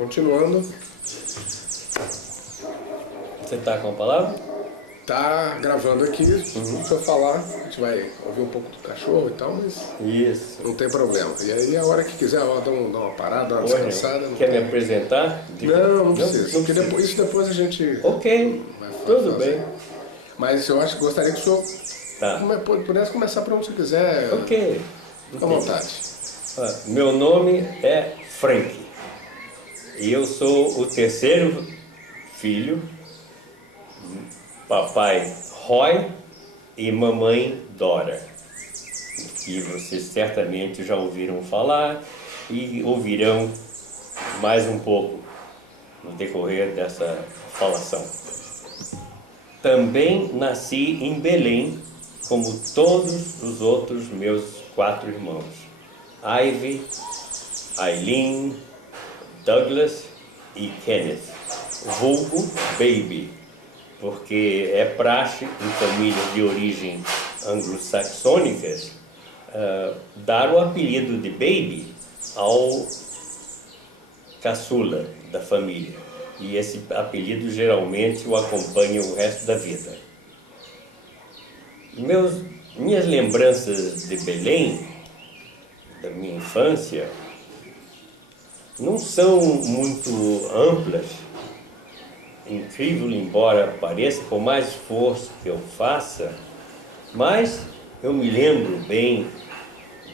Continuando. Você está com a palavra? Tá gravando aqui, se eu falar, a gente vai ouvir um pouco do cachorro e tal, mas Isso. não tem problema. E aí a hora que quiser, ó, dá uma parada, dá uma descansada. Quer me apresentar? Não precisa. Porque depois, isso depois a gente Ok, vai tudo fazer. bem. Mas eu acho que gostaria que o senhor Tá. pudesse começar por onde você quiser. Ok. Fica à vontade. Meu nome é Frank. E eu sou o terceiro filho. Papai Roy e mamãe Dora, que vocês certamente já ouviram falar e ouvirão mais um pouco no decorrer dessa falação. Também nasci em Belém, como todos os outros meus 4 irmãos: Ivy, Aileen, Douglas e Kenneth, vulgo Baby, porque é praxe em famílias de origem anglo-saxônicas dar o apelido de Baby ao caçula da família. E esse apelido geralmente o acompanha o resto da vida. Minhas lembranças de Belém, da minha infância, não são muito amplas. Incrível, embora pareça, por mais esforço que eu faça, mas eu me lembro bem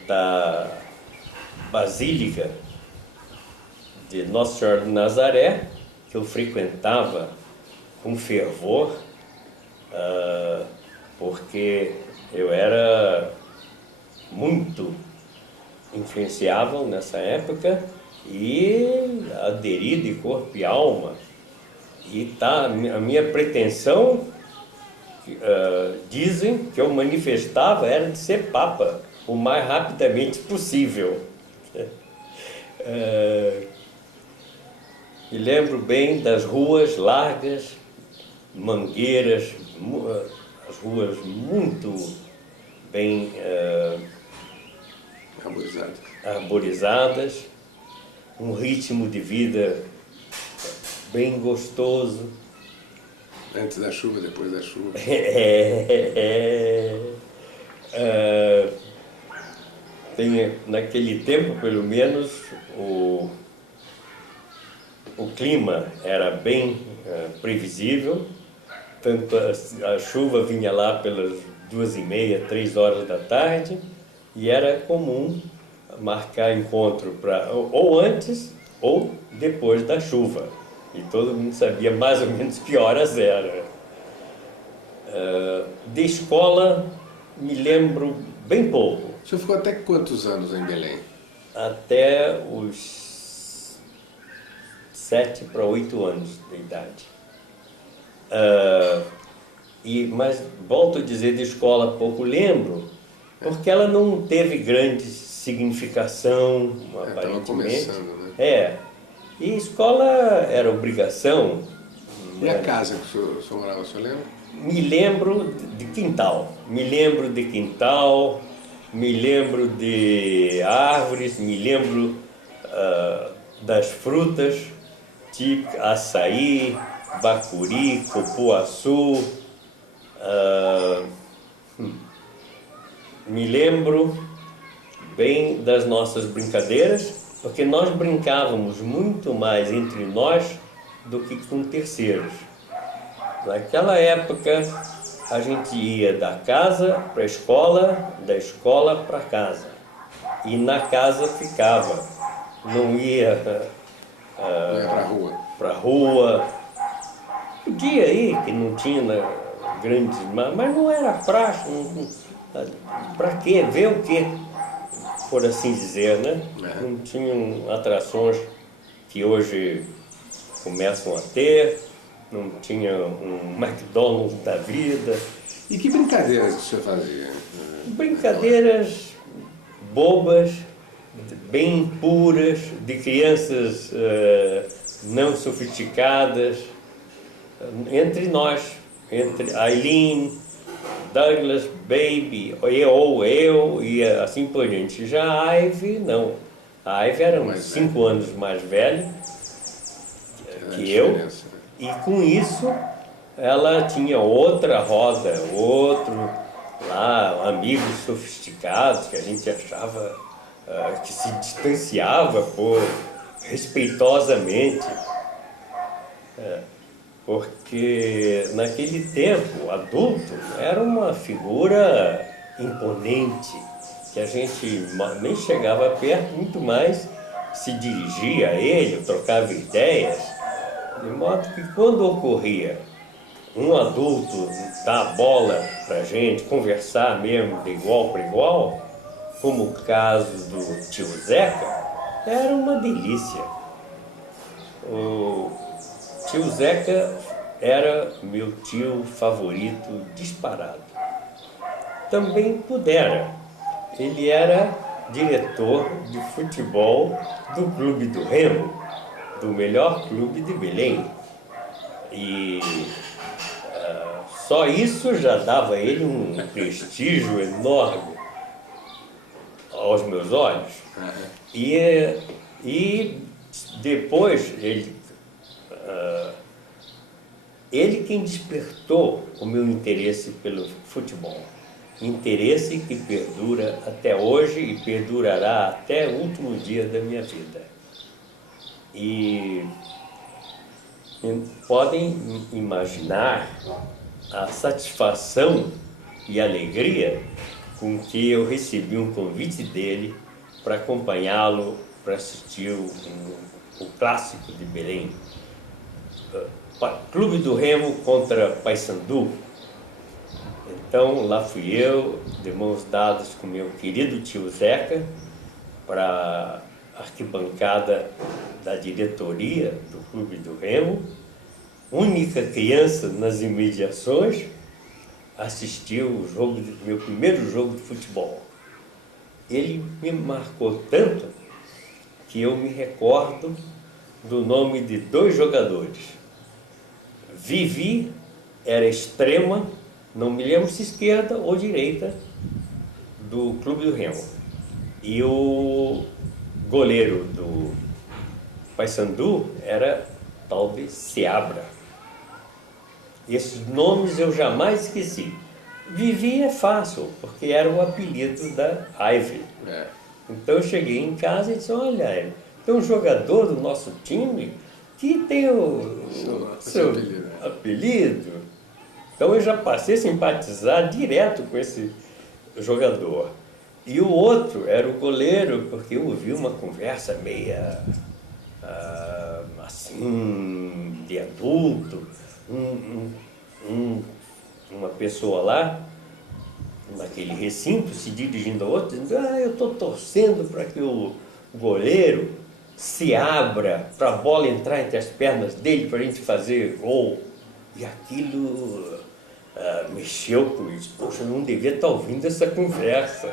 da Basílica de Nossa Senhora de Nazaré, que eu frequentava com fervor, porque eu era muito influenciável nessa época e aderi de corpo e alma. E a minha pretensão, dizem que eu manifestava, era de ser Papa o mais rapidamente possível. Me lembro bem das ruas largas, mangueiras, as ruas muito bem arborizadas, um ritmo de vida bem gostoso. Antes da chuva, depois da chuva. Naquele tempo, pelo menos, o clima era bem previsível. Tanto a chuva vinha lá pelas 2h30, 3 da tarde, e era comum marcar encontro ou antes ou depois da chuva. E todo mundo sabia mais ou menos que horas era. De escola, me lembro bem pouco. O senhor ficou até quantos anos em Belém? Até os 7 para 8 anos de idade. Mas, volto a dizer, de escola pouco lembro, porque ela não teve grande significação, aparentemente. Estava começando, né? E escola era obrigação. E a casa que o senhor morava, o senhor lembra? Me lembro de quintal. Me lembro de árvores, me lembro das frutas, tipo açaí, bacuri, cupuaçu. Me lembro bem das nossas brincadeiras, porque nós brincávamos muito mais entre nós do que com terceiros. Naquela época, a gente ia da casa para a escola, da escola para casa. E na casa ficava. Não ia para a rua. Podia ir, que não tinha grandes... Mas não era praxe. Para quê? Ver o quê? Por assim dizer, né? Não tinham atrações que hoje começam a ter, não tinha um McDonald's da vida. E que brincadeiras o senhor fazia? Brincadeiras bobas, bem puras, de crianças não sofisticadas, entre nós, entre Aileen, Douglas, Baby, eu e assim por diante. Já a Ivy, não. A Ivy era uns 5 anos mais velha que eu, e com isso ela tinha outra roda, outro lá, amigos sofisticados que a gente achava que se distanciava respeitosamente, porque naquele tempo o adulto era uma figura imponente, que a gente nem chegava perto, muito mais se dirigia a ele, trocava ideias, de modo que quando ocorria um adulto dar bola para a gente, conversar mesmo de igual para igual, como o caso do tio Zeca, era uma delícia. O tio Zeca era meu tio favorito disparado. Também pudera. Ele era diretor de futebol do Clube do Remo, do melhor clube de Belém. E só isso já dava a ele um prestígio enorme aos meus olhos. E depois ele quem despertou o meu interesse pelo futebol. Interesse que perdura até hoje e perdurará até o último dia da minha vida. E podem imaginar a satisfação e alegria com que eu recebi um convite dele para acompanhá-lo para assistir o clássico de Belém, Clube do Remo contra Paysandu. Então lá fui eu, de mãos dadas com meu querido tio Zeca, para a arquibancada da diretoria do Clube do Remo, única criança nas imediações, assistiu meu primeiro jogo de futebol. Ele me marcou tanto que eu me recordo do nome de 2 jogadores. Vivi era extrema, não me lembro se esquerda ou direita, do Clube do Remo. E o goleiro do Paysandu era tal de Seabra. Esses nomes eu jamais esqueci. Vivi é fácil, porque era o apelido da Ivy. Então eu cheguei em casa e disse, olha, tem um jogador do nosso time que tem o seu apelido. Então eu já passei a simpatizar direto com esse jogador. E o outro era o goleiro, porque eu ouvi uma conversa meia assim, de adulto, uma pessoa lá, naquele recinto, se dirigindo a outro, dizendo, eu estou torcendo para que o goleiro se abra, para a bola entrar entre as pernas dele, para a gente fazer gol. E aquilo mexeu com isso. Poxa, eu não devia estar ouvindo essa conversa.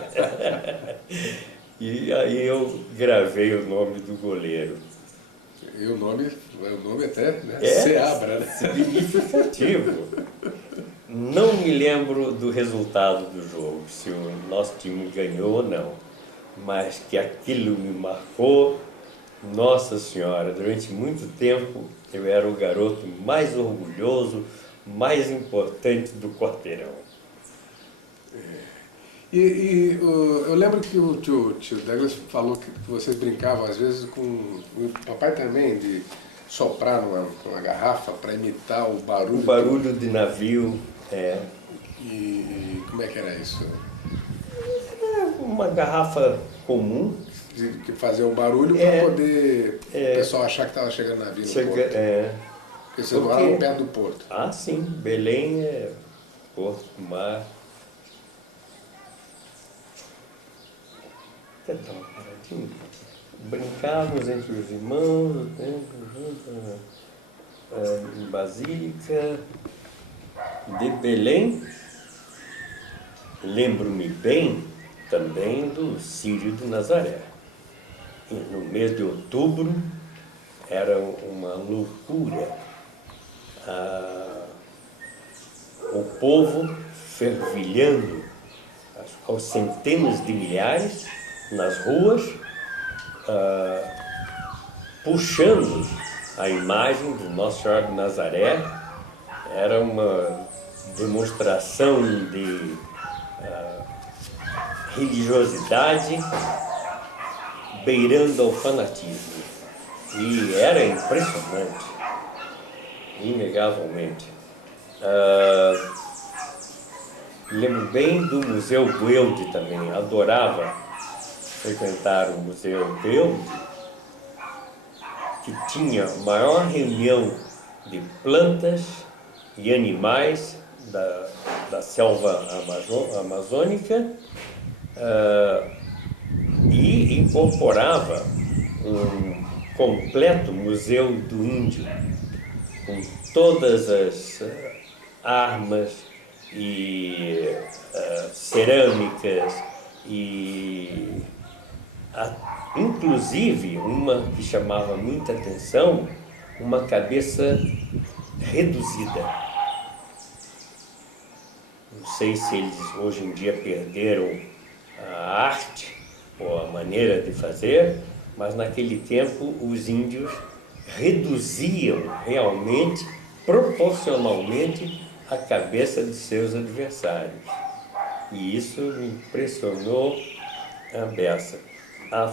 E aí eu gravei o nome do goleiro. E o nome até, né? Seabra, né? Significativo. Não me lembro do resultado do jogo, se o nosso time ganhou ou não, mas que aquilo me marcou. Nossa Senhora, durante muito tempo eu era o garoto mais orgulhoso, mais importante do quarteirão. Eu lembro que o tio Douglas falou que vocês brincavam às vezes com o papai também, de soprar numa garrafa para imitar o barulho. O barulho de navio, E como é que era isso? Uma garrafa comum. Que fazia um barulho para poder o pessoal achar que estava chegando navio no porto. Porque vocês moravam perto do porto. Ah, sim. Belém é porto, mar. Até dar uma paradinha. Brincávamos entre os irmãos, em Basílica de Belém. Lembro-me bem também do Círio de Nazaré. E no mês de outubro era uma loucura. O povo fervilhando aos centenas de milhares nas ruas, puxando a imagem de Nossa Senhora de Nazaré. Era uma demonstração de religiosidade beirando ao fanatismo. E era impressionante, inegavelmente. Lembro bem do Museu Gueldi também, adorava frequentar o Museu Gueldi, que tinha a maior reunião de plantas e animais da selva amazônica, e incorporava um completo museu do índio, com todas as armas e cerâmicas e inclusive uma que chamava muita atenção, uma cabeça reduzida. Não sei se eles hoje em dia perderam a arte ou a maneira de fazer, mas naquele tempo os índios reduziam realmente, proporcionalmente, a cabeça de seus adversários. E isso me impressionou a beça.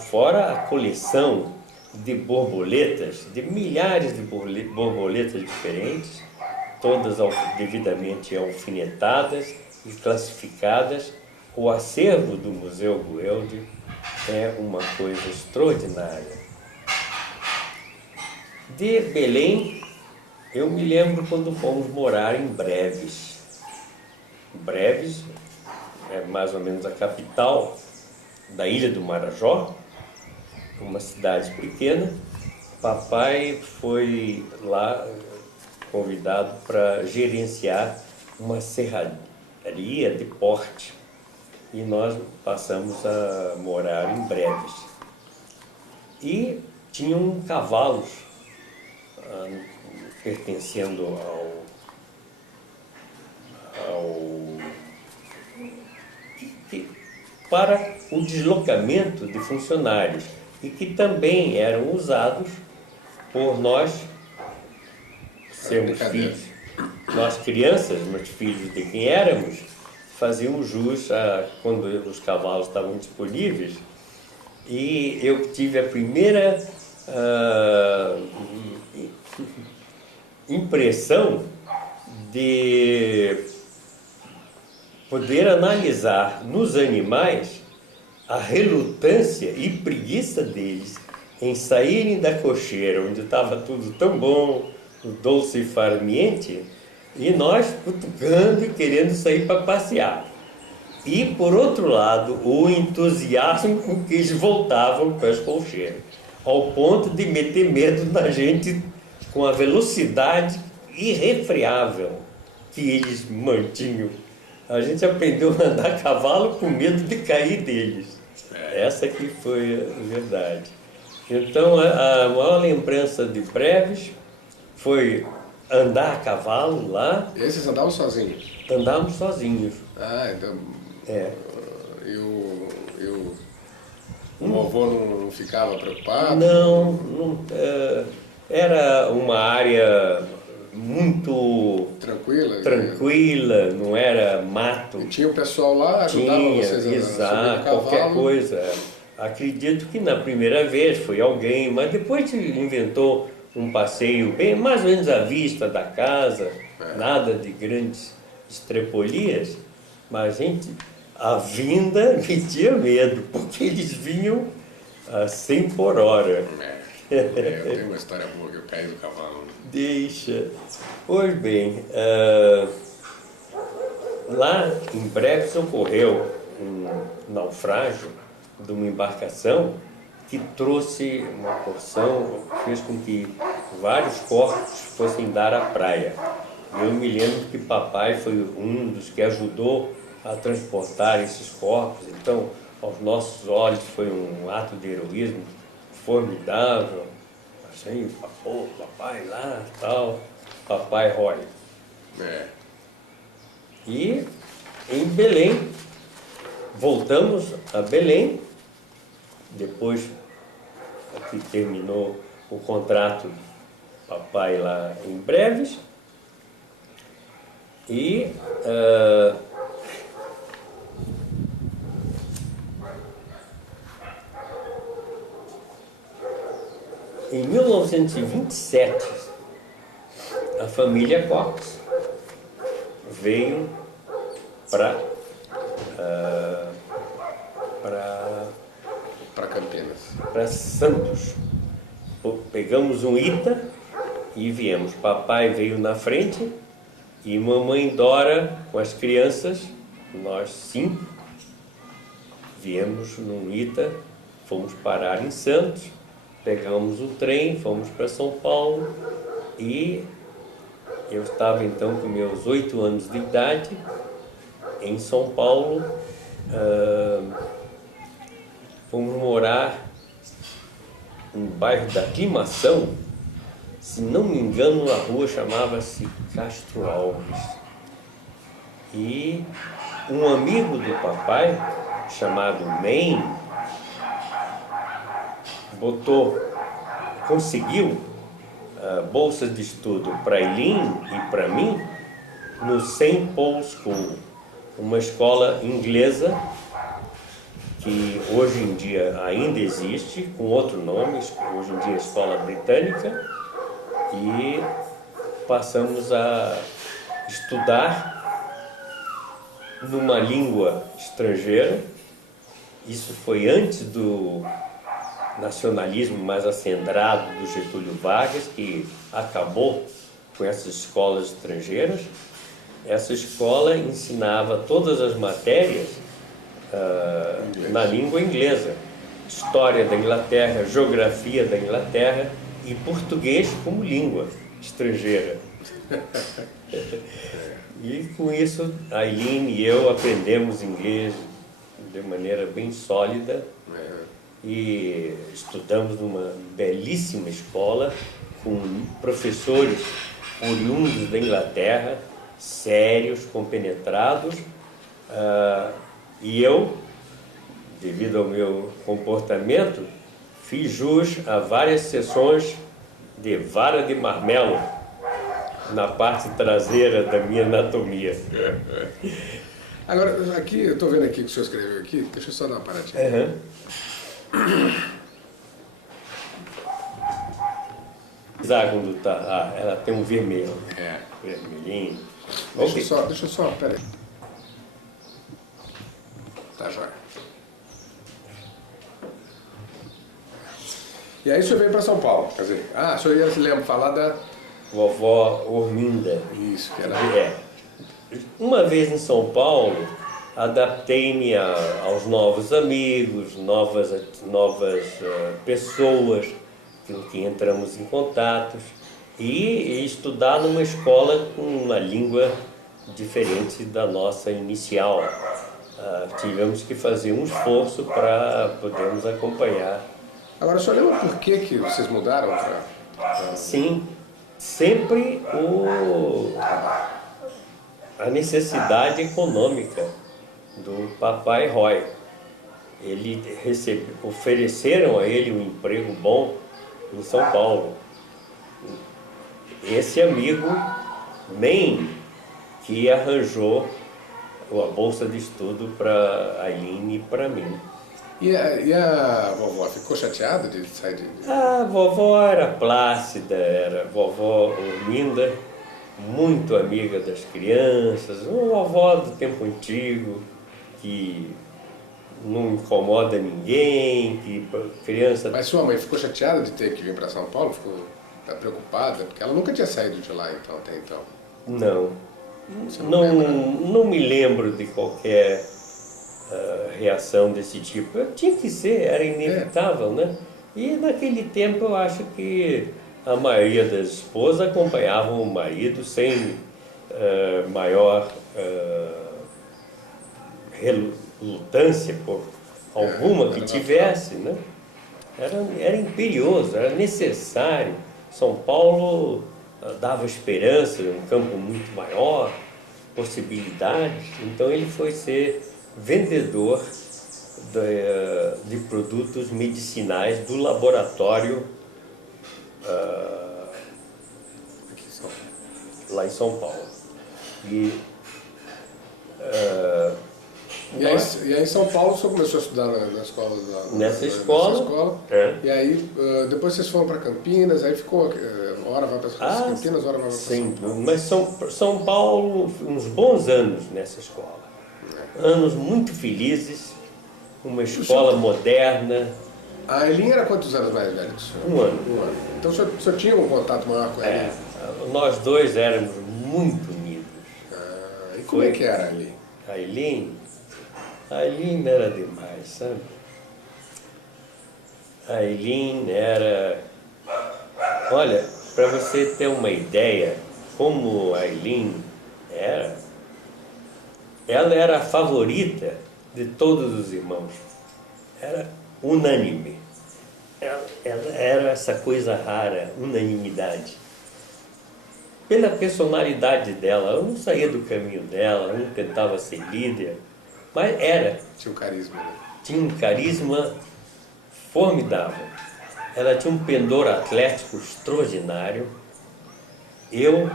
Fora a coleção de borboletas, de milhares de borboletas diferentes, todas devidamente alfinetadas e classificadas. O acervo do Museu Gueldi é uma coisa extraordinária. De Belém, eu me lembro quando fomos morar em Breves. Breves é mais ou menos a capital da Ilha do Marajó, uma cidade pequena. Papai foi lá convidado para gerenciar uma serraria de porte e nós passamos a morar em Breves. E tinham cavalos pertencendo para o deslocamento de funcionários e que também eram usados por nós sermos filhos. Nós crianças, mas filhos de quem éramos, fazíamos jus quando os cavalos estavam disponíveis. E eu tive a primeira impressão de poder analisar nos animais a relutância e preguiça deles em saírem da cocheira, onde estava tudo tão bom, doce e farniente, e nós cutucando e querendo sair para passear. E, por outro lado, o entusiasmo com que eles voltavam para as colcheiras, ao ponto de meter medo na gente com a velocidade irrefreável que eles mantinham. A gente aprendeu a andar a cavalo com medo de cair deles. Essa que foi a verdade. Então, a maior lembrança de Breves foi andar a cavalo lá. E aí vocês andavam sozinhos? Andávamos sozinhos. Então... É. O avô não ficava preocupado? Não, era uma área muito tranquila, não era mato. E tinha o pessoal lá, ajudava vocês a exato, qualquer coisa. Acredito que na primeira vez foi alguém, mas depois inventou um passeio bem mais ou menos à vista da casa, nada de grandes estrepolias, mas a vinda metia medo, porque eles vinham a 100 por hora. Eu tenho uma história boa que eu caí do cavalo. Deixa. Pois bem, lá em Breves ocorreu um naufrágio de uma embarcação que trouxe uma porção, fez com que vários corpos fossem dar à praia. Eu me lembro que papai foi um dos que ajudou a transportar esses corpos, então aos nossos olhos foi um ato de heroísmo formidável. Assim, pô, papai lá, tal, papai Roy. E em Belém, voltamos a Belém, depois que terminou o contrato papai lá em Breves. E em 1927, a família Cox veio para Campinas. para Santos. Pegamos um Ita e viemos. Papai veio na frente e mamãe Dora com as crianças, nós 5, viemos num Ita, fomos parar em Santos, pegamos o trem, fomos para São Paulo e eu estava então com meus 8 anos de idade em São Paulo. Fomos morar no bairro da Aclimação, se não me engano a rua chamava-se Castro Alves. E um amigo do papai, chamado Men, conseguiu bolsas de estudo para a Eileen e para mim no St. Paul's School, uma escola inglesa que hoje em dia ainda existe, com outro nome, hoje em dia é Escola Britânica, e passamos a estudar numa língua estrangeira. Isso foi antes do nacionalismo mais acendrado do Getúlio Vargas, que acabou com essas escolas estrangeiras. Essa escola ensinava todas as matérias na língua inglesa, história da Inglaterra, geografia da Inglaterra e português como língua estrangeira. E com isso a Eileen e eu aprendemos inglês de maneira bem sólida e estudamos numa belíssima escola com professores oriundos da Inglaterra, sérios, compenetrados. E eu, devido ao meu comportamento, fiz jus a várias sessões de vara de marmelo na parte traseira da minha anatomia. Agora, aqui, eu estou vendo aqui que o senhor escreveu aqui, deixa eu só dar uma paradinha. Quando tá, ela tem um vermelho. Vermelhinho. Deixa eu só, peraí. Tá, joia. E aí o senhor veio para São Paulo, quer dizer, o senhor ia se lembra falar da vovó Orminda. Isso, que era. Uma vez em São Paulo, adaptei-me aos novos amigos, novas pessoas com quem entramos em contatos e estudar numa escola com uma língua diferente da nossa inicial. Tivemos que fazer um esforço para podermos acompanhar. Agora, o senhor lembra por que vocês mudaram para... Sim, sempre a necessidade econômica do papai Roy. Ofereceram a ele um emprego bom em São Paulo. Esse amigo, Nem, que arranjou a bolsa de estudo para a Eileen e para mim. E a vovó ficou chateada de sair de... A vovó era plácida, era vovó Orminda, muito amiga das crianças, uma vovó do tempo antigo, que não incomoda ninguém, que criança... Mas sua mãe ficou chateada de ter que vir para São Paulo? Ficou preocupada? Porque ela nunca tinha saído de lá então, até então. Não me lembro de qualquer reação desse tipo. Tinha que ser, era inevitável, né? E naquele tempo eu acho que a maioria das esposas acompanhavam o marido sem maior relutância por alguma que tivesse, né? Era imperioso, era necessário. São Paulo dava esperança, um campo muito maior, possibilidades. Então ele foi ser vendedor de produtos medicinais do laboratório lá em São Paulo. E, E aí em São Paulo você começou a estudar na escola? Nessa escola. E aí depois vocês foram para Campinas, aí ficou, hora vai para Campinas, hora vai para São Paulo. Mas São Paulo, uns bons anos nessa escola. Anos muito felizes, uma escola moderna. A Aileen era quantos anos mais velha que o senhor? Um ano. Então o senhor tinha um contato maior com a Aileen? Nós dois éramos muito unidos. E como é que era a Aileen? A Aileen era demais, sabe? A Aileen era... Olha, para você ter uma ideia, como a Aileen era, ela era a favorita de todos os irmãos. Era unânime. Ela era essa coisa rara, unanimidade. Pela personalidade dela, ela não saía do caminho dela, não tentava ser líder, mas era. Tinha um carisma, né? Tinha um carisma formidável. Ela tinha um pendor atlético extraordinário. Eu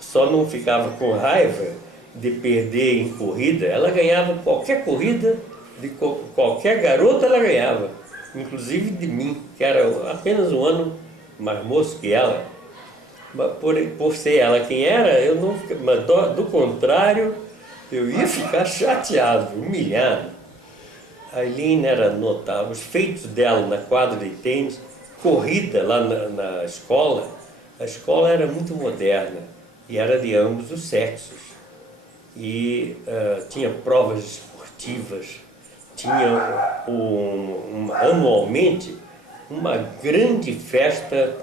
só não ficava com raiva de perder em corrida. Ela ganhava qualquer corrida, de qualquer garota ela ganhava. Inclusive de mim, que era apenas um ano mais moço que ela. Por ser ela quem era, eu não ficava, do contrário, eu ia ficar chateado, humilhado. A Aileen era notável, os feitos dela na quadra de tênis, corrida lá na escola. A escola era muito moderna e era de ambos os sexos. E tinha provas esportivas, tinha anualmente uma grande festa,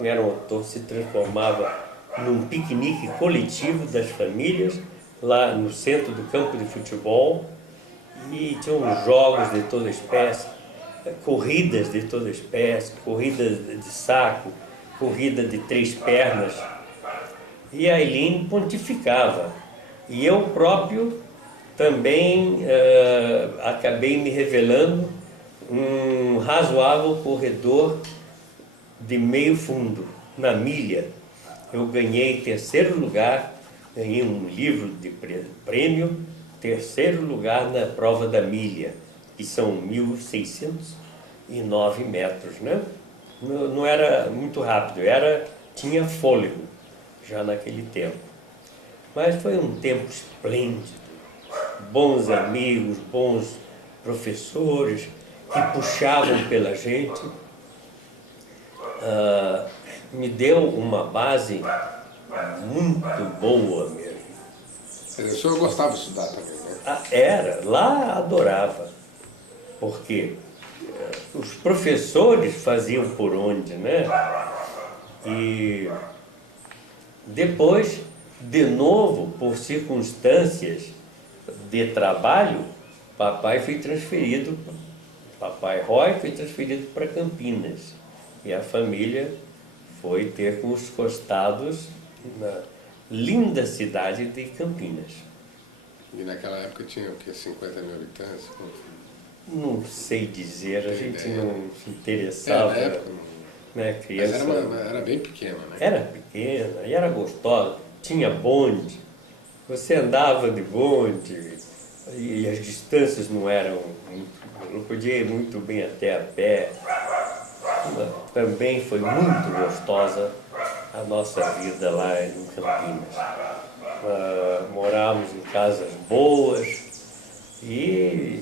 que se transformava num piquenique coletivo das famílias, lá no centro do campo de futebol, e tinham jogos de toda espécie, corridas de toda espécie, corridas de saco, corrida de 3 pernas. E a Aileen pontificava. E eu próprio também acabei me revelando um razoável corredor de meio fundo, na milha. Eu ganhei 3º lugar, ganhei um livro de prêmio, 3º lugar na prova da milha, que são 1.609 metros, né? Não era muito rápido, tinha fôlego já naquele tempo. Mas foi um tempo esplêndido, bons amigos, bons professores que puxavam pela gente. Me deu uma base muito boa mesmo. O senhor gostava de estudar também, né? Lá adorava, porque os professores faziam por onde, né? E depois, de novo, por circunstâncias de trabalho, papai Roy foi transferido para Campinas. E a família foi ter com os costados na linda cidade de Campinas. E naquela época tinha o quê? 50 mil habitantes? Não sei dizer, a gente não se interessava. Na época, né, criança. Mas era bem pequena, né? Era pequena e era gostosa. Tinha bonde. Você andava de bonde e as distâncias não eram muito. Eu podia ir muito bem até a pé. Também foi muito gostosa a nossa vida lá em Campinas. Morávamos em casas boas e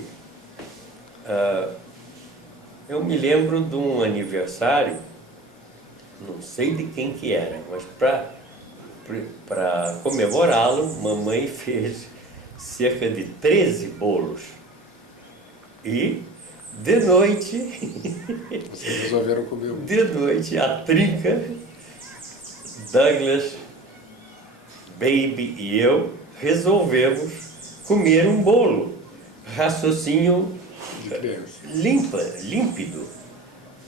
eu me lembro de um aniversário, não sei de quem que era, mas para comemorá-lo, mamãe fez cerca de 13 bolos. E de noite, vocês resolveram comer de noite, a trinca, Douglas, Baby e eu resolvemos comer um bolo. Raciocínio límpido.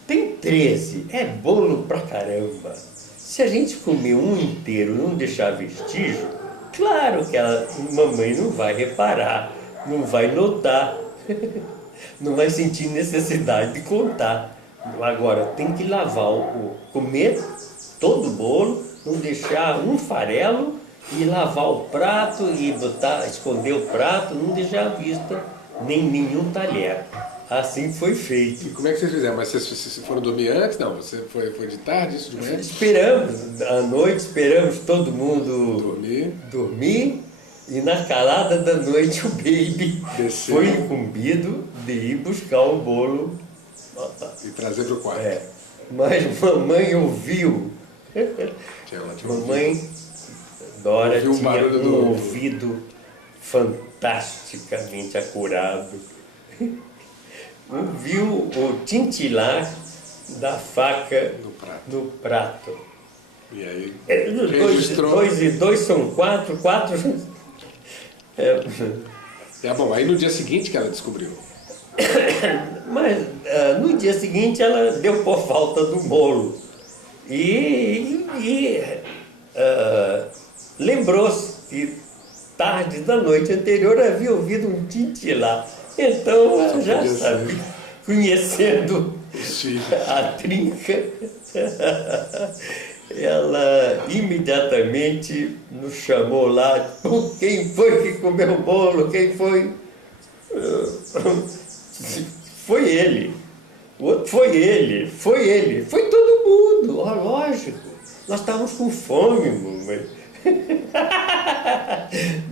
Tem 13, é bolo pra caramba. Se a gente comer um inteiro e não deixar vestígio, claro que a mamãe não vai reparar, não vai notar, não vai sentir necessidade de contar. Agora, tem que lavar, comer todo o bolo, não deixar um farelo e lavar o prato e esconder o prato, não deixar à vista nem nenhum talher. Assim foi feito. E como é que vocês fizeram? Mas vocês foram dormir antes? Não, você foi de tarde, isso de manhã? Esperamos, à noite, esperamos todo mundo dormir e na calada da noite o baby Desceu. Foi incumbido de ir buscar o bolo. E trazer para o quarto. Mas mamãe ouviu. Mamãe Dora ouviu tinha um ouvido fantasticamente acurado. Ouviu o tintilar da faca no prato. E aí, registrou. 2 e 2 são 4, 4... bom, aí no dia seguinte que ela descobriu. Mas no dia seguinte ela deu por falta do bolo. E lembrou-se que tarde da noite anterior havia ouvido um tintilar. Então ela já sabia, conhecendo a trinca, ela imediatamente nos chamou lá. Quem foi que comeu o bolo? Quem foi? Foi ele. Foi todo mundo. Oh, lógico. Nós estávamos com fome, mamãe.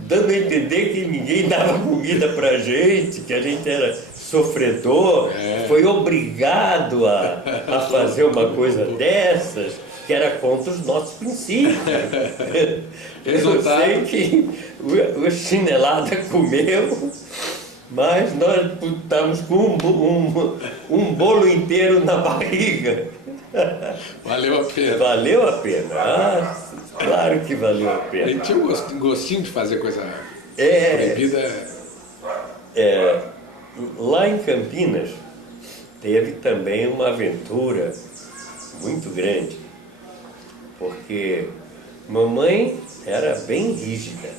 Dando a entender que ninguém dava comida pra gente, que a gente era sofredor, foi obrigado a fazer uma coisa dessas, que era contra os nossos princípios. Eu sei que o chinelada comeu, mas nós estávamos com um bolo inteiro na barriga. Valeu a pena. Valeu a pena. Claro que valeu a pena. A gente tinha um gostinho de fazer coisa proibida. Lá em Campinas teve também uma aventura muito grande, porque mamãe era bem rígida.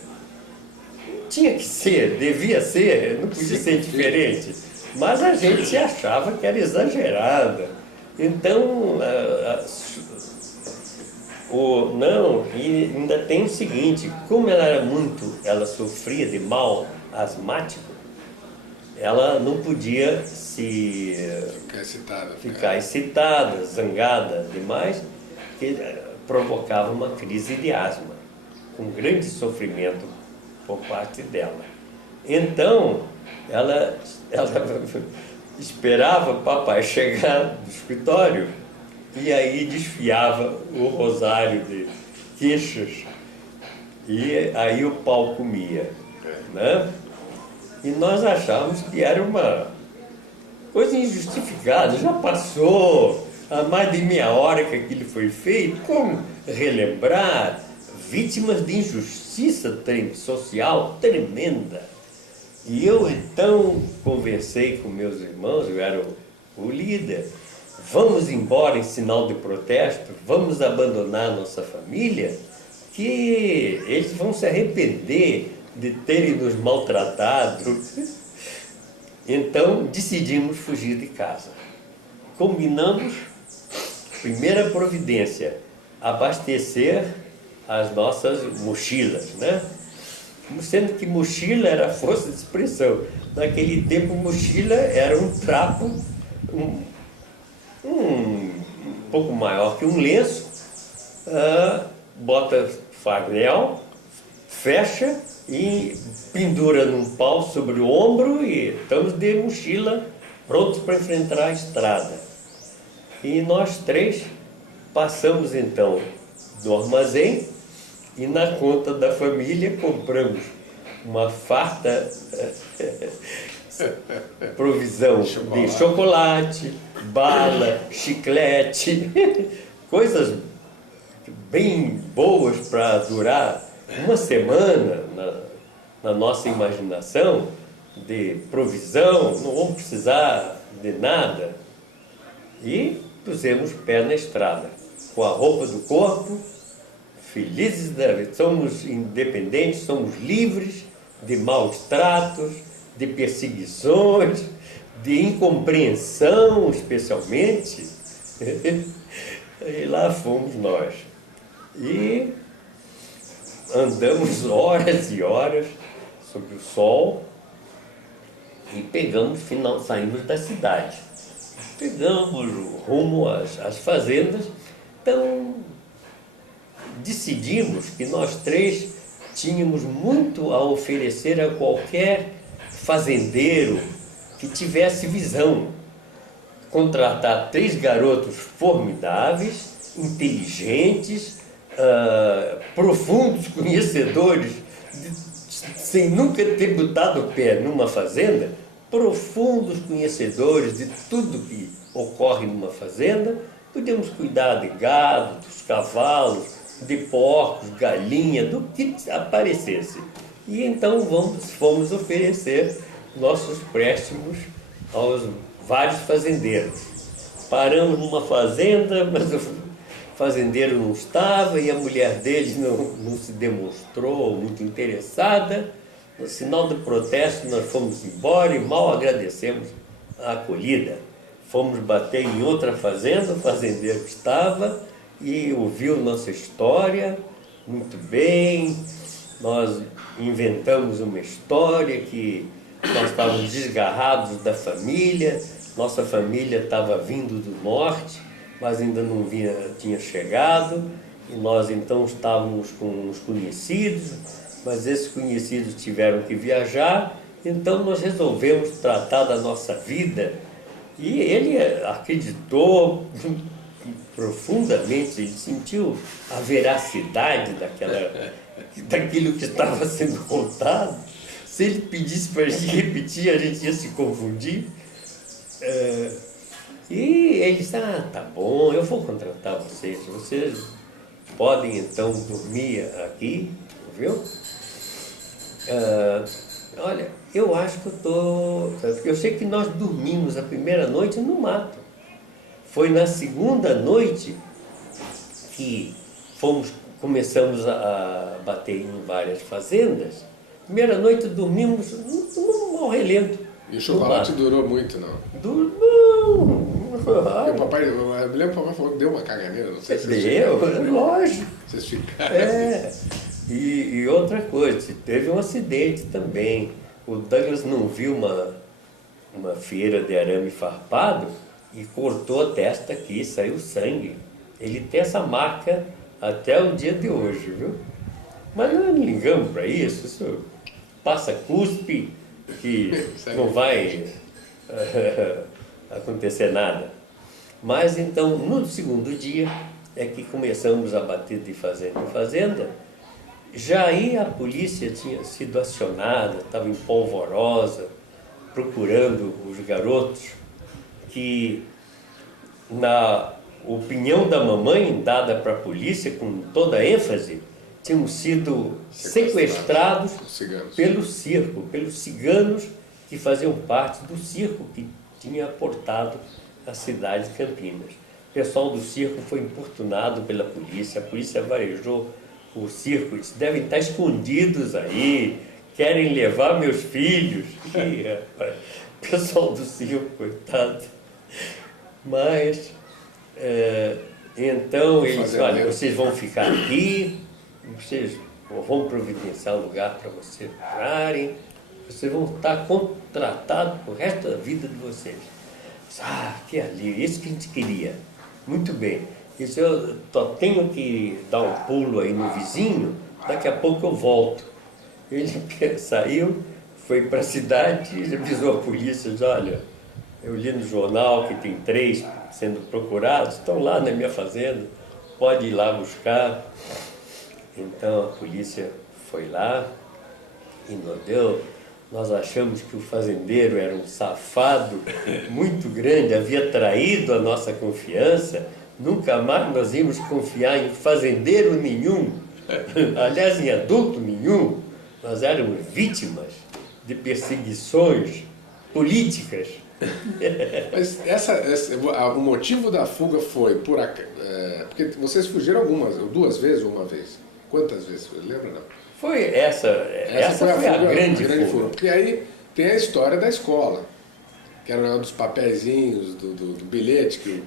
Tinha que ser, devia ser, não podia ser diferente. Mas a gente achava que era exagerada. Então, e ainda tem o seguinte, como ela sofria de mal asmático, ela não podia ficar excitada, zangada demais, que provocava uma crise de asma, com grande sofrimento por parte dela. Então, ela esperava o papai chegar do escritório e aí desfiava o rosário de queixas e aí o pau comia, né? E nós achávamos que era uma coisa injustificada, já passou há mais de meia hora que aquilo foi feito, como relembrar vítimas de injustiça social tremenda. E eu então conversei com meus irmãos, eu era o líder, vamos embora em sinal de protesto, vamos abandonar nossa família, que eles vão se arrepender de terem nos maltratado. Então decidimos fugir de casa. Combinamos, primeira providência, abastecer as nossas mochilas, né? Sendo que mochila era a força de expressão. Naquele tempo, mochila era um trapo um pouco maior que um lenço, bota farnel, fecha e pendura num pau sobre o ombro e estamos de mochila prontos para enfrentar a estrada. E nós três passamos então do armazém e na conta da família compramos uma farta provisão de chocolate, bala, chiclete, coisas bem boas para durar uma semana na nossa imaginação, de provisão, não vamos precisar de nada. E pusemos pé na estrada, com a roupa do corpo, felizes da vida. Somos independentes, somos livres de maus tratos, de perseguições, de incompreensão, especialmente. E lá fomos nós. E andamos horas e horas sob o sol e saímos da cidade. Pegamos rumo às fazendas, então decidimos que nós três tínhamos muito a oferecer a qualquer fazendeiro que tivesse visão. Contratar 3 garotos formidáveis, inteligentes, profundos conhecedores, sem nunca ter botado o pé numa fazenda, profundos conhecedores de tudo que ocorre numa fazenda. Podemos cuidar de gado, dos cavalos, de porcos, galinha, do que aparecesse. E então fomos oferecer nossos préstimos aos vários fazendeiros. Paramos numa fazenda, mas o fazendeiro não estava e a mulher dele não se demonstrou muito interessada. No sinal do protesto, nós fomos embora e mal agradecemos a acolhida. Fomos bater em outra fazenda, o fazendeiro estava e ouviu nossa história muito bem. Nós inventamos uma história que nós estávamos desgarrados da família, nossa família estava vindo do norte, mas ainda não tinha chegado, e nós então estávamos com uns conhecidos, mas esses conhecidos tiveram que viajar, então nós resolvemos tratar da nossa vida. E ele acreditou profundamente, ele sentiu a veracidade daquilo que estava sendo contado. Se ele pedisse para a gente repetir, a gente ia se confundir. E ele disse, tá bom, eu vou contratar vocês podem então dormir aqui, viu? Olha, eu acho que eu sei que nós dormimos a primeira noite no mato. Foi na segunda noite que começamos a bater em várias fazendas. Primeira noite dormimos num mau relento. E o chocolate durou muito, não? Não. O papai, eu me lembro que o papai falou que deu uma caganeira, não sei se vocês ficaram. Lógico. Vocês ficaram. E outra coisa, teve um acidente também. O Douglas não viu uma feira de arame farpado e cortou a testa aqui, saiu sangue. Ele tem essa marca até o dia de hoje, viu? Mas não ligamos para isso passa cuspe, que não vai acontecer nada. Mas então, no segundo dia, é que começamos a bater de fazenda em fazenda. Já aí a polícia tinha sido acionada, estava em polvorosa, procurando os garotos que, na opinião da mamãe, dada para a polícia com toda ênfase, tinham sido sequestrados pelo circo, pelos ciganos que faziam parte do circo que tinha aportado a cidade de Campinas. O pessoal do circo foi importunado pela polícia, a polícia varejou o circo, disse, devem estar escondidos aí, querem levar meus filhos. E, rapaz, o pessoal do circo, coitado. Mas, então, eles disseram, olha, vocês vão ficar aqui, vocês vão providenciar um lugar para vocês morarem, vocês vão estar contratados para o resto da vida de vocês. Que alívio, isso que a gente queria. Muito bem. Disse, eu só tenho que dar um pulo aí no vizinho, daqui a pouco eu volto. Ele saiu, foi para a cidade, avisou a polícia, disse, olha, eu li no jornal que tem 3 sendo procurados, estão lá na minha fazenda, pode ir lá buscar. Então a polícia foi lá e nós achamos que o fazendeiro era um safado muito grande, havia traído a nossa confiança, nunca mais nós íamos confiar em fazendeiro nenhum, aliás, em adulto nenhum. Nós éramos vítimas de perseguições políticas. Mas o motivo da fuga foi porque vocês fugiram 2 vezes ou uma vez? Quantas vezes? Lembra, não? Foi essa foi a grande fuga. Porque aí tem a história da escola, que era um dos papeizinhos do bilhete que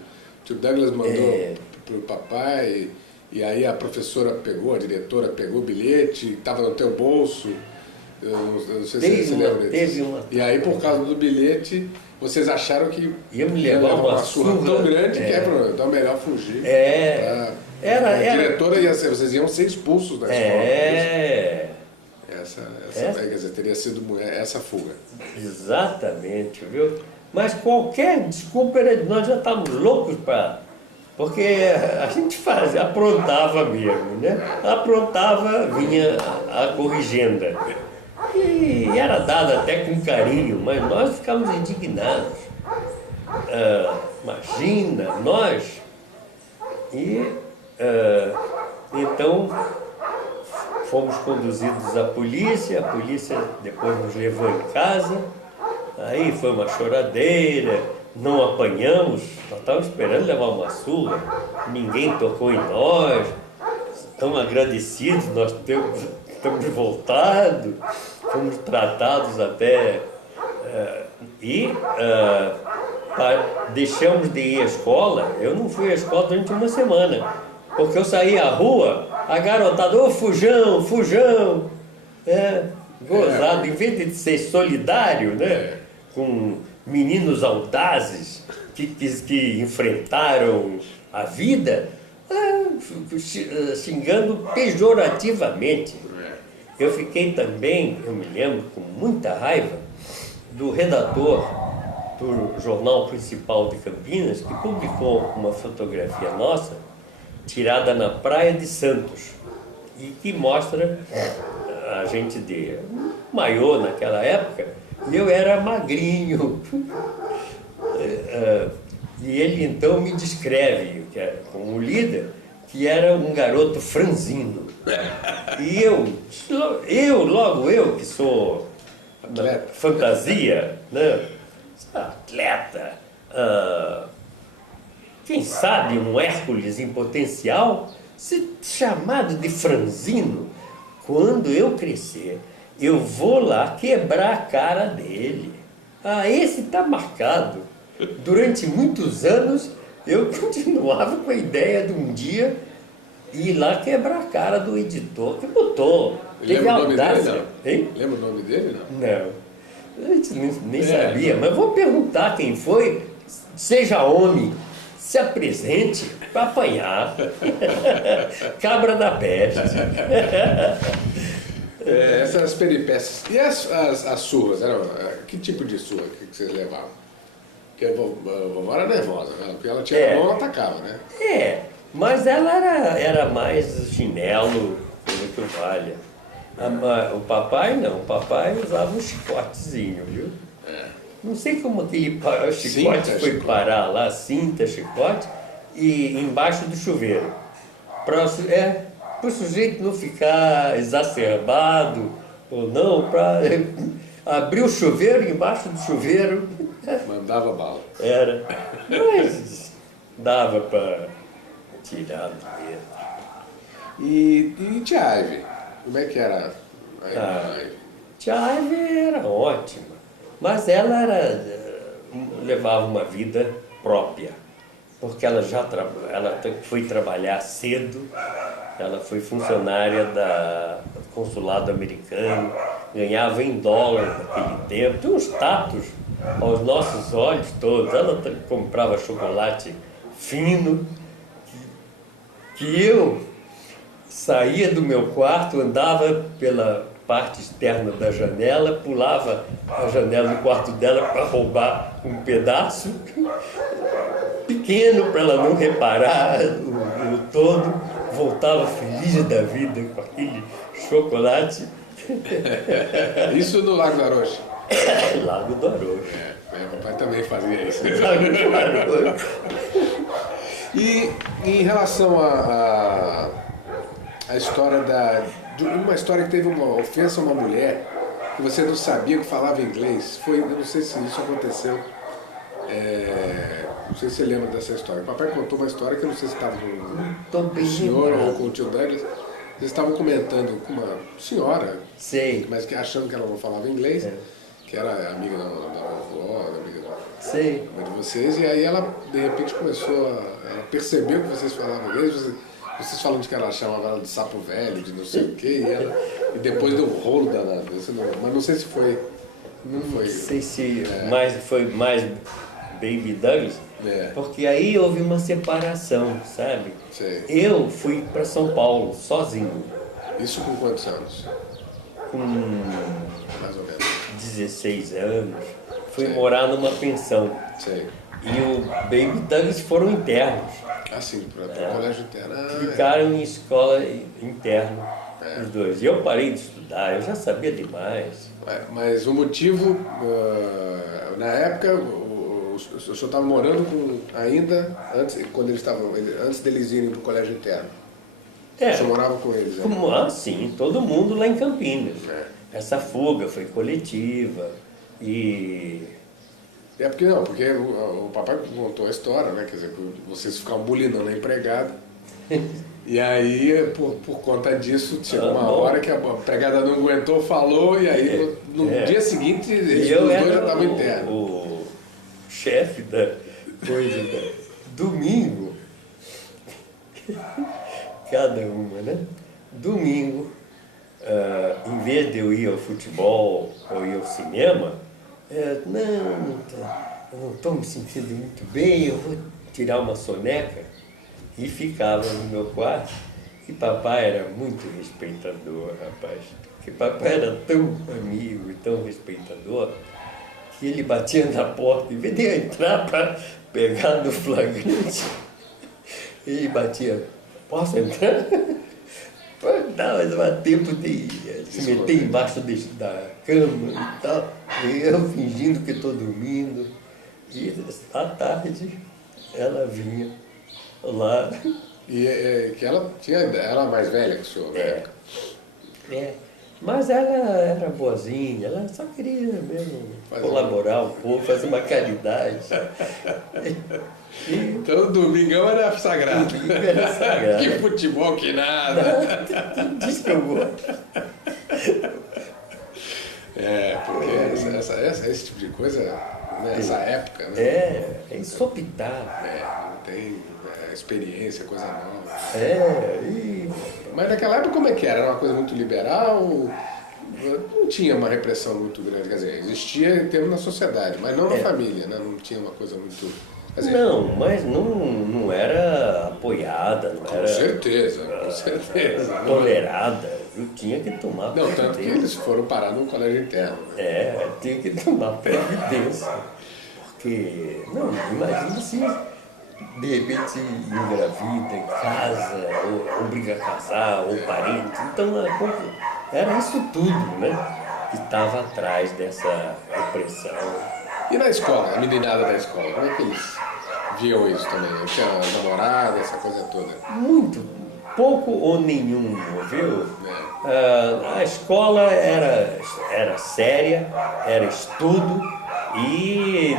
o Douglas mandou para o papai, e aí a professora pegou, a diretora pegou o bilhete, estava no teu bolso. Eu não sei se você lembra disso. E aí, por causa do bilhete, vocês acharam que ia me levar uma surra tão grande que então é melhor fugir. A diretora ia ser, vocês iam ser expulsos da escola. Quer dizer, teria sido essa fuga. Exatamente, viu? Mas qualquer desculpa, nós já estávamos loucos para... Porque a gente aprontava mesmo, né? Aprontava, vinha a corrigenda. E era dado até com carinho, mas nós ficávamos indignados. Imagina, nós. Então, fomos conduzidos à polícia, a polícia depois nos levou em casa, aí foi uma choradeira, não apanhamos, nós estávamos esperando levar uma surra, ninguém tocou em nós, tão agradecidos, nós estamos voltados, fomos tratados até deixamos de ir à escola. Eu não fui à escola durante uma semana, porque eu saí à rua, a garotada, ô fujão, fujão, gozado, em vez de ser solidário, né, com meninos audazes que enfrentaram a vida, xingando pejorativamente. Eu fiquei também, eu me lembro, com muita raiva do redator do Jornal Principal de Campinas, que publicou uma fotografia nossa, tirada na Praia de Santos, e que mostra a gente de maiô naquela época, e eu era magrinho. E ele então me descreve, como líder, que era um garoto franzino. E logo eu que sou fantasia, né? Atleta, quem sabe um Hércules em potencial, ser chamado de franzino. Quando eu crescer, eu vou lá quebrar a cara dele. Esse está marcado. Durante muitos anos, eu continuava com a ideia de um dia ir lá quebrar a cara do editor que botou. Lembra o nome dele, não? Hein? Lembra o nome dele, não? Não. A gente nem sabia, mas vou perguntar quem foi. Seja homem, se apresente para apanhar. Cabra da peste. Essas peripécias. E as surras? Que tipo de surra que vocês levavam? Porque a vovó era nervosa, né? Porque ela tinha a mão, ela atacava, né? Mas ela era mais chinelo, coisa que valha. O papai não, o papai usava um chicotezinho, viu? Não sei como aquele chicote foi parar lá, cinta, chicote, e embaixo do chuveiro. Para o sujeito não ficar exacerbado ou não, para abrir o chuveiro, embaixo do chuveiro. Mandava bala. Era, mas dava para tirar do dedo. E Tia Ivy? Como é que era? Tia Ivy era ótima, mas ela levava uma vida própria, porque ela foi trabalhar cedo, ela foi funcionária do consulado americano, ganhava em dólar naquele tempo, tinha um status aos nossos olhos todos. Ela comprava chocolate fino, que eu saía do meu quarto, andava pela parte externa da janela, pulava a janela do quarto dela para roubar um pedaço pequeno para ela não reparar o todo, voltava feliz da vida com aquele chocolate. Isso no Lago do Arocho? Lago do Arocho. Papai também fazia isso. Lago do Arocho. E em relação à história de uma história que teve uma ofensa a uma mulher, que você não sabia que falava inglês, eu não sei se isso aconteceu, não sei se você lembra dessa história. O papai contou uma história que eu não sei se estava com o senhor ou com o tio Douglas. Eles estavam comentando com uma senhora, mas que achando que ela não falava inglês, que era amiga da avó, amiga de vocês, e aí ela de repente ela percebeu que vocês falavam inglês, Vocês falam de que ela chamava ela de sapo velho, de não sei o quê, e depois deu um rolo danado. Mas não sei se foi... Não sei se foi mais Baby Douglas, porque aí houve uma separação, sabe? Sei. Eu fui para São Paulo, sozinho. Isso com quantos anos? Com mais ou menos 16 anos. Fui morar numa pensão. Sei. E o Baby Douglas foram internos. Ah, sim, para o colégio interno. Ficaram em escola interna, os dois. E eu parei de estudar, eu já sabia demais. Mas o motivo, na época, o senhor estava morando ainda, antes deles irem para o colégio interno. O senhor morava com eles? Sim, todo mundo lá em Campinas. Essa fuga foi coletiva e... porque o papai contou a história, né? Quer dizer, vocês ficavam bulinando a empregada. E aí, por conta disso, chegou uma hora que a empregada não aguentou, falou, e aí no dia seguinte eles dois já estavam internos. O chefe da coisa, domingo, cada uma, né? Domingo, em vez de eu ir ao futebol ou ir ao cinema, eu não estou me sentindo muito bem, eu vou tirar uma soneca. E ficava no meu quarto. E papai era muito respeitador, rapaz. Porque papai era tão amigo e tão respeitador que ele batia na porta, em vez de eu entrar para pegar no flagrante, ele batia, posso entrar? Não, mas dava tempo de se meter embaixo da cama e tal. E eu fingindo que estou dormindo. E à tarde ela vinha lá. E que ela mais velha que o senhor, né? Mas ela era boazinha, ela só queria mesmo colaborar um pouco, fazer uma caridade. Então o domingão era sagrado. Que futebol, que nada. Diz que eu gosto. Porque esse tipo de coisa, nessa época, né? É insopitável. Não tem experiência, coisa nova. Mas naquela época como é que era? Era uma coisa muito liberal? Não tinha uma repressão muito grande, quer dizer, existia em termos na sociedade, mas não na família, né? Não tinha uma coisa muito... Não, mas não era apoiada, não era... Com certeza. Tolerada. Eu tinha que tomar previdência. Tanto que eles foram parar no colégio interno. Tinha que tomar previdência. Porque, imagina se de repente engravida em casa, ou obriga a casar, ou parente. Então era isso tudo, né? Que estava atrás dessa repressão. E na escola, a meninada da escola, como é que eles viam isso também? Tinha namorada, essa coisa toda? Muito, pouco ou nenhum, viu? A escola era séria, era estudo e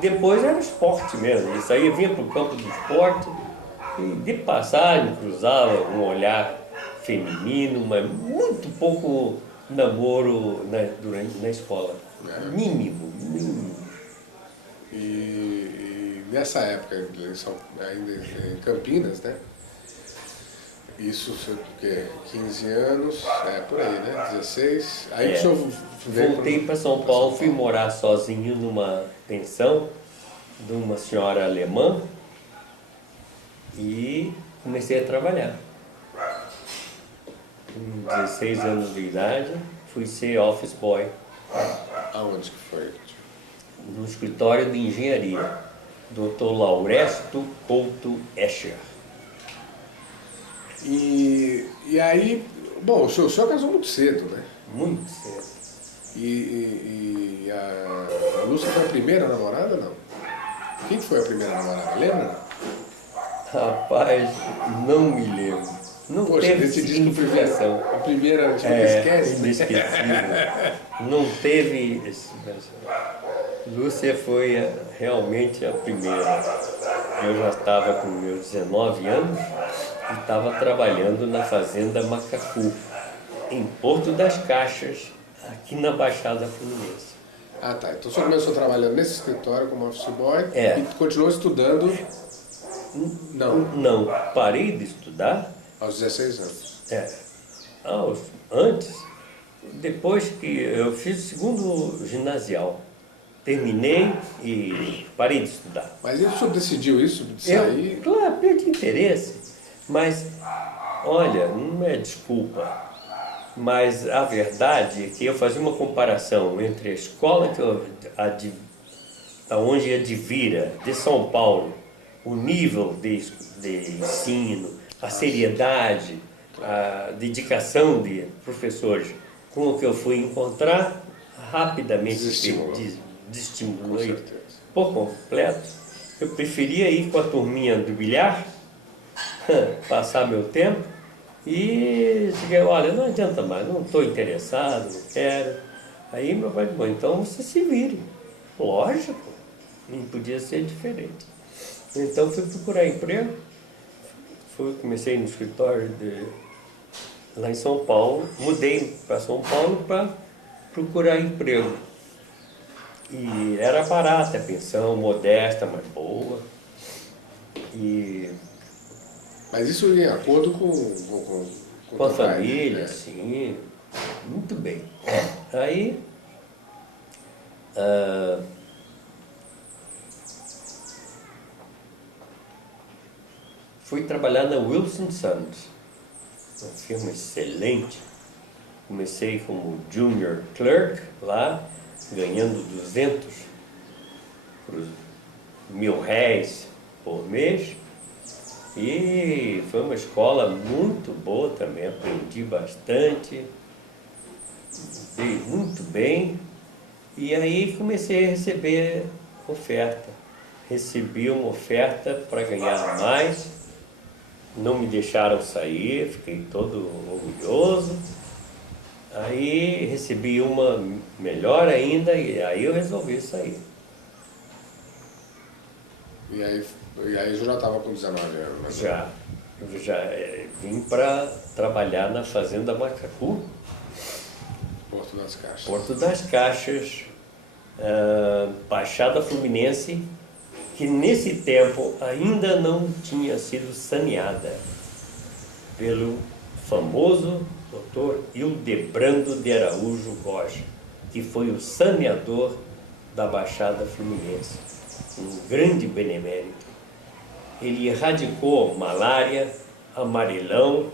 depois era esporte mesmo. Isso aí vinha para o campo do esporte e de passagem cruzava um olhar feminino, mas muito pouco namoro na escola. Mínimo. E nessa época, ainda em Campinas, né? Isso foi o quê? 15 anos, por aí, né? 16. Aí o senhor voltei para São Paulo, fui morar sozinho numa pensão de uma senhora alemã e comecei a trabalhar. Com 16 anos de idade, fui ser office boy. Aonde que foi? No escritório de engenharia, Dr. Lauresto Couto Escher. E aí, bom, o senhor casou muito cedo, né? Muito cedo. E a Lúcia foi a primeira namorada, não? Quem foi a primeira namorada, lembra? Rapaz, não me lembro. Não teve significação. A primeira, esquece. Inesquecível. Não teve... Lúcia foi realmente a primeira. Eu já estava com meus 19 anos e estava trabalhando na Fazenda Macacu, em Porto das Caixas, aqui na Baixada Fluminense. Ah, tá. Então você começou trabalhando nesse escritório como office boy e continuou estudando Não, parei de estudar. Aos 16 anos. Antes, depois que eu fiz o segundo ginasial. Terminei e parei de estudar. Mas o senhor decidiu isso, de sair? Claro, perdi interesse. Mas, olha, não é desculpa. Mas a verdade é que eu fazia uma comparação entre a escola onde advira de São Paulo, o nível de ensino, a seriedade, a dedicação de professores, com o que eu fui encontrar, rapidamente desestimulei por completo. Eu preferia ir com a turminha do bilhar, passar meu tempo e dizer, olha, não adianta mais, não estou interessado, não quero. Aí meu pai disse, bom, então você se vire. Lógico, não podia ser diferente. Então fui procurar emprego, comecei no escritório lá em São Paulo, mudei para São Paulo para procurar emprego. E era barata a pensão, modesta, mas boa. Mas isso em acordo com a família, sim, muito bem. Aí, fui trabalhar na Wilson Sons, uma firma excelente. Comecei como junior clerk lá, ganhando 200 mil réis por mês. E foi uma escola muito boa também, aprendi bastante, dei muito bem. E aí comecei a receber oferta. Recebi uma oferta para ganhar mais, não me deixaram sair, fiquei todo orgulhoso. Aí recebi uma melhor ainda e aí eu resolvi sair. E aí eu já estava com 19 anos? Eu já vim para trabalhar na Fazenda Macacu. Porto das Caixas. Porto das Caixas, Baixada Fluminense, que nesse tempo ainda não tinha sido saneada pelo famoso Dr. Hildebrando de Araújo Rocha, que foi o saneador da Baixada Fluminense, um grande benemérito. Ele erradicou malária, amarelão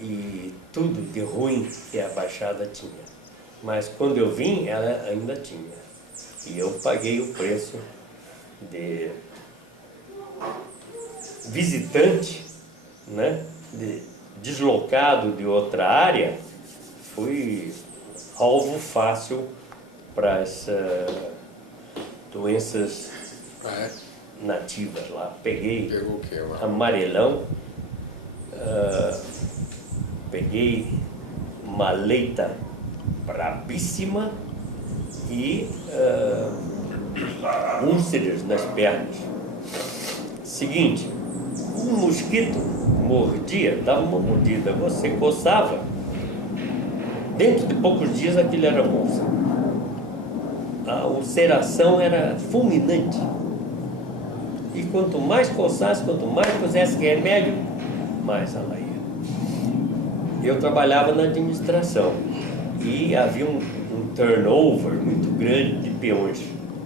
e tudo de ruim que a Baixada tinha. Mas quando eu vim, ela ainda tinha. E eu paguei o preço de visitante, né? Deslocado de outra área, fui alvo fácil para as doenças nativas lá. Pegou o quê lá? Amarelão, peguei uma leita brabíssima e úlceras nas pernas. Seguinte, um mosquito mordia, dava uma mordida, você coçava, dentro de poucos dias aquilo era úlcera. A ulceração era fulminante. E quanto mais coçasse, quanto mais pusesse remédio, mais ela ia. Eu trabalhava na administração e havia um turnover muito grande de peões.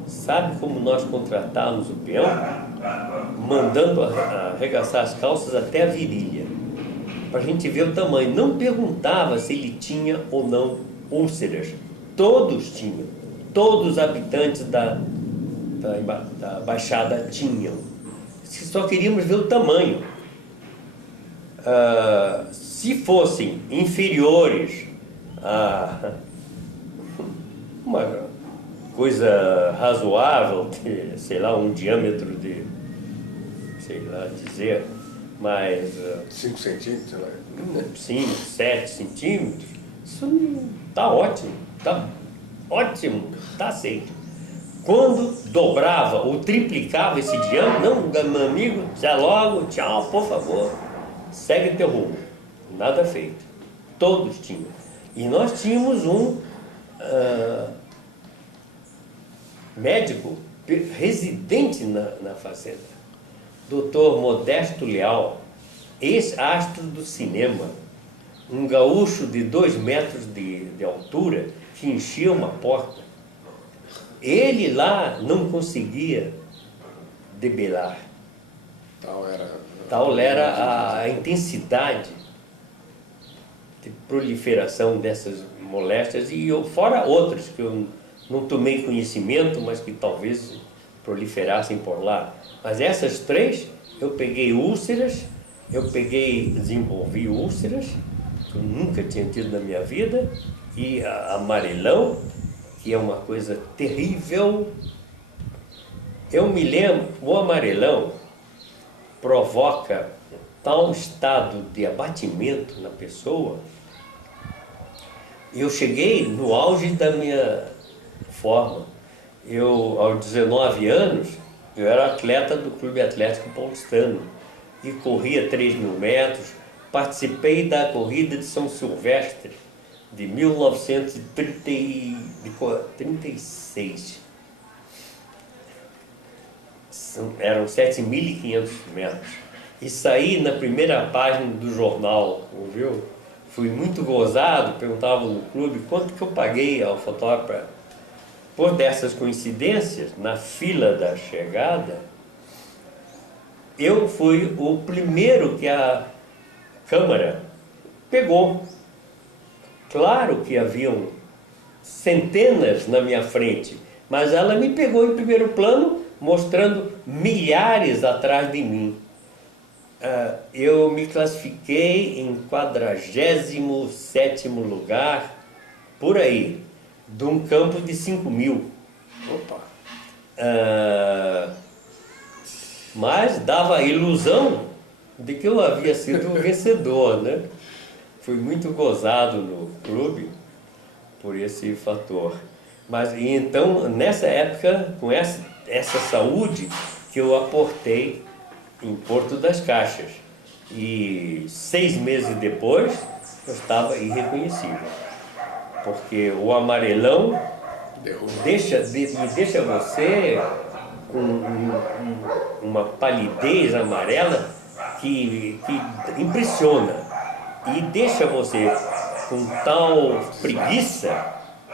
Sabe como nós contratávamos o peão? Mandando arregaçar as calças até a virilha, para a gente ver o tamanho. Não perguntava se ele tinha ou não úlceras. Todos tinham. Todos os habitantes da Baixada tinham. Só queríamos ver o tamanho. Se fossem inferiores a uma coisa razoável, sei lá, um diâmetro de, sei lá dizer, mas 5 centímetros, sei lá. 5, 7 centímetros, isso está ótimo, está aceito. Quando dobrava ou triplicava esse diâmetro, não, meu amigo, já logo, tchau, por favor, segue teu rumo. Nada feito. Todos tinham. E nós tínhamos um médico residente na fazenda. Dr. Modesto Leal, ex-astro do cinema, um gaúcho de 2 metros de altura que enchia uma porta. Ele lá não conseguia debelar. Tal era a intensidade de proliferação dessas moléstias, e fora outras que eu não tomei conhecimento, mas que talvez proliferassem por lá. Mas essas 3, eu peguei úlceras, desenvolvi úlceras, que eu nunca tinha tido na minha vida, e amarelão, que é uma coisa terrível. Eu me lembro, o amarelão provoca tal estado de abatimento na pessoa. Eu cheguei no auge da minha forma. Eu, aos 19 anos, eu era atleta do Clube Atlético Paulistano e corria 3.000 metros. Participei da corrida de São Silvestre de 1936. Eram 7.500 metros. E saí na primeira página do jornal, viu? Fui muito gozado, perguntavam no clube quanto que eu paguei ao fotógrafo. Por dessas coincidências, na fila da chegada, eu fui o primeiro que a câmera pegou. Claro que haviam centenas na minha frente, mas ela me pegou em primeiro plano, mostrando milhares atrás de mim. Eu me classifiquei em 47º lugar, por aí, de um campo de 5.000. Opa! Mas dava a ilusão de que eu havia sido o vencedor, né? Fui muito gozado no clube por esse fator. Mas então, nessa época, com essa saúde, que eu aportei em Porto das Caixas. E 6 meses depois, eu estava irreconhecível. Porque o amarelão me deixa você com uma palidez amarela que impressiona. E deixa você com tal preguiça,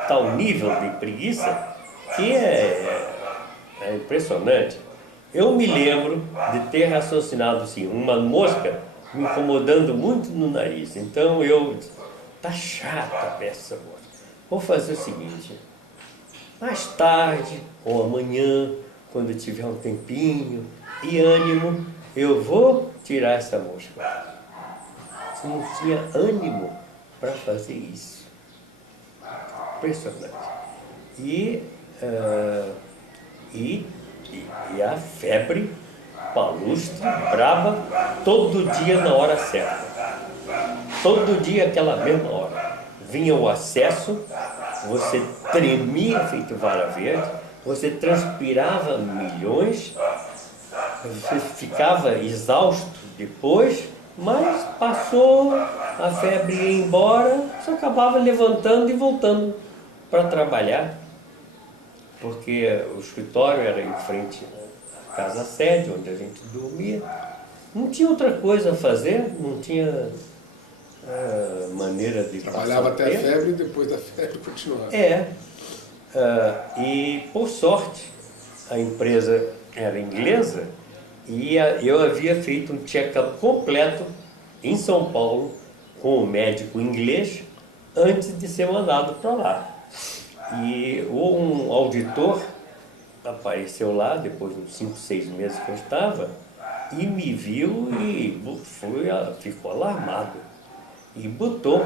tal nível de preguiça, que é impressionante. Eu me lembro de ter raciocinado assim, uma mosca me incomodando muito no nariz. Então tá chata essa mosca. Vou fazer o seguinte, mais tarde ou amanhã, quando eu tiver um tempinho e ânimo, eu vou tirar essa mosca. Eu não tinha ânimo para fazer isso. Impressionante. E a febre palustre, brava, todo dia na hora certa. Todo dia aquela mesma hora. Vinha o acesso, você tremia feito vara verde, você transpirava milhões, você ficava exausto depois, mas passou, a febre ia embora, você acabava levantando e voltando para trabalhar. Porque o escritório era em frente à casa sede, onde a gente dormia. Não tinha outra coisa a fazer, não tinha maneira de trabalhava até a febre e depois da febre continuava. E por sorte, a empresa era inglesa e eu havia feito um check-up completo em São Paulo com o médico inglês antes de ser mandado para lá. E um auditor apareceu lá, depois de uns 5, 6 meses que eu estava, e me viu e ficou alarmado. E botou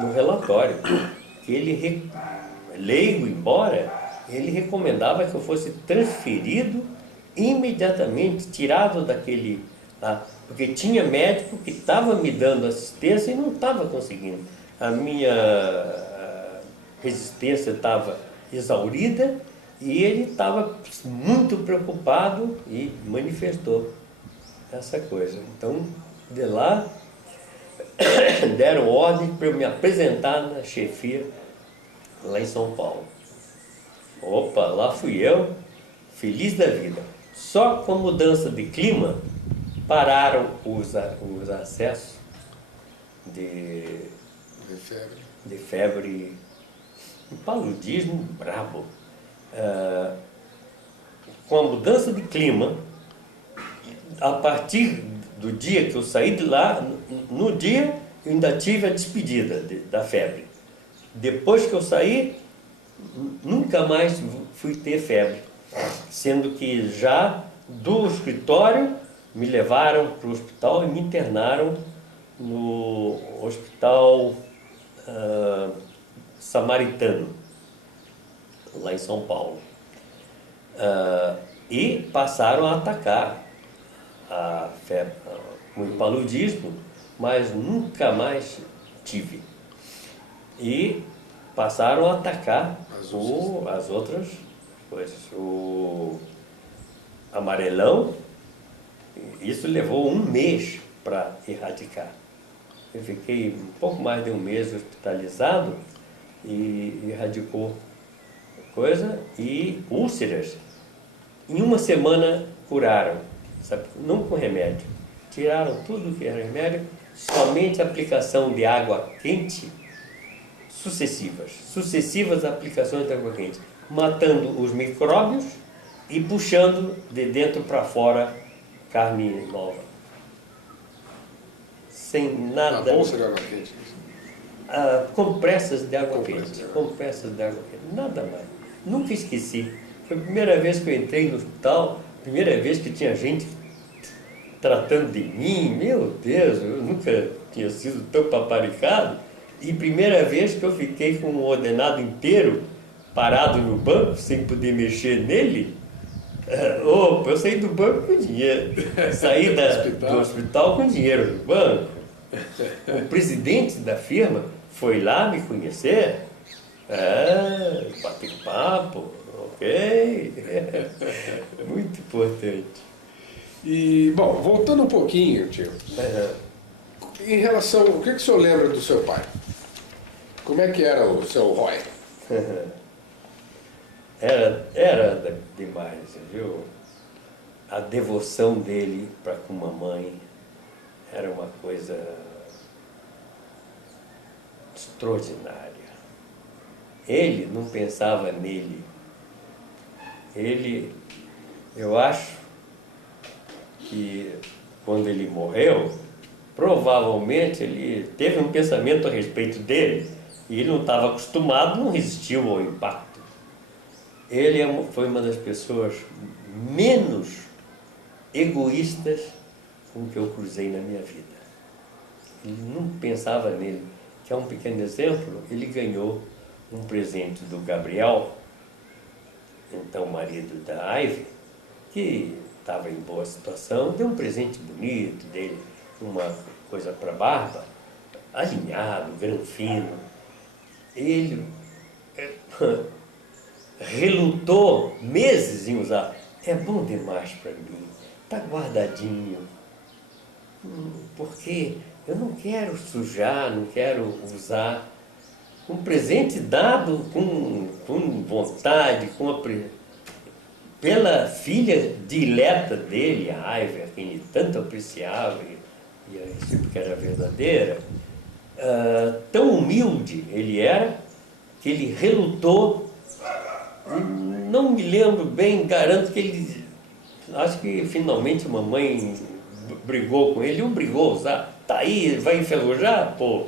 no relatório que ele, leigo embora, ele recomendava que eu fosse transferido imediatamente, tirado daquele... porque tinha médico que estava me dando assistência e não estava conseguindo. A minha resistência estava exaurida e ele estava muito preocupado e manifestou essa coisa. Então, de lá, deram ordem para eu me apresentar na chefia lá em São Paulo. Opa, lá fui eu, feliz da vida. Só com a mudança de clima pararam os acessos de febre, um paludismo brabo. Com a mudança de clima, a partir do dia que eu saí de lá, no dia eu ainda tive a despedida da febre. Depois que eu saí, nunca mais fui ter febre, sendo que já do escritório me levaram para o hospital e me internaram no hospital Samaritano, lá em São Paulo. E passaram a atacar a febre, o paludismo, mas nunca mais tive. E passaram a atacar as outras coisas. O amarelão, isso levou um mês para erradicar. Eu fiquei um pouco mais de um mês hospitalizado e erradicou coisa. E úlceras, em uma semana curaram, sabe? Não com remédio. Tiraram tudo que era remédio, somente aplicação de água quente, sucessivas aplicações de água quente, matando os micróbios e puxando de dentro para fora carne nova. Sem nada. A bolsa de água quente? Compressas de água quente. Compressas de água quente. Nada mais. Nunca esqueci. Foi a primeira vez que eu entrei no hospital, primeira vez que tinha gente tratando de mim. Meu Deus, eu nunca tinha sido tão paparicado. E primeira vez que eu fiquei com um ordenado inteiro parado no banco, sem poder mexer nele. Eu saí do banco com dinheiro. Saí do hospital com dinheiro do banco. O presidente da firma foi lá me conhecer. Bater papo, ok. Muito importante. E, bom, voltando um pouquinho, tio. Em relação, o que o senhor lembra do seu pai? Como é que era o seu Roy? Era demais, viu? A devoção dele para com a mamãe era uma coisa extraordinária. Ele não pensava nele. Eu acho que quando ele morreu, provavelmente ele teve um pensamento a respeito dele e ele não estava acostumado, não resistiu ao impacto. Ele foi uma das pessoas menos egoístas com que eu cruzei na minha vida. Ele não pensava nele. Que é um pequeno exemplo, ele ganhou um presente do Gabriel, então marido da Ivy, que estava em boa situação, deu um presente bonito dele, uma coisa para barba, alinhado, granfino. Ele relutou meses em usar. É bom demais para mim, está guardadinho, porque eu não quero sujar, não quero usar. Um presente dado com vontade, pela filha dileta dele, a Ivy, a quem ele tanto apreciava e a recíproca era verdadeira. Tão humilde ele era, que ele relutou. Não me lembro bem, garanto que ele... Acho que finalmente a mamãe brigou com ele, brigou, sabe? Tá aí, vai enferrujar? Pô!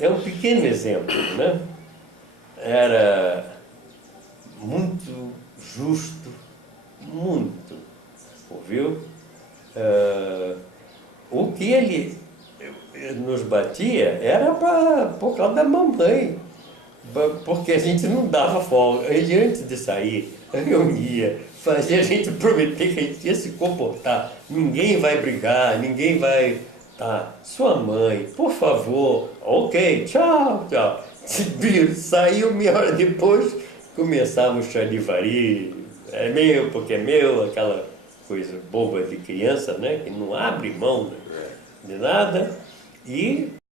É um pequeno exemplo, né? Era muito justo, muito, ouviu? O que ele nos batia era por causa da mamãe, porque a gente não dava folga. Ele, antes de sair, reunia, fazia a gente prometer que a gente ia se comportar. Ninguém vai brigar, ninguém vai... Tá, sua mãe, por favor, ok, tchau, tchau. Saiu meia hora depois, começava o charivari, é meu porque é meu, aquela coisa boba de criança, né, que não abre mão de nada, e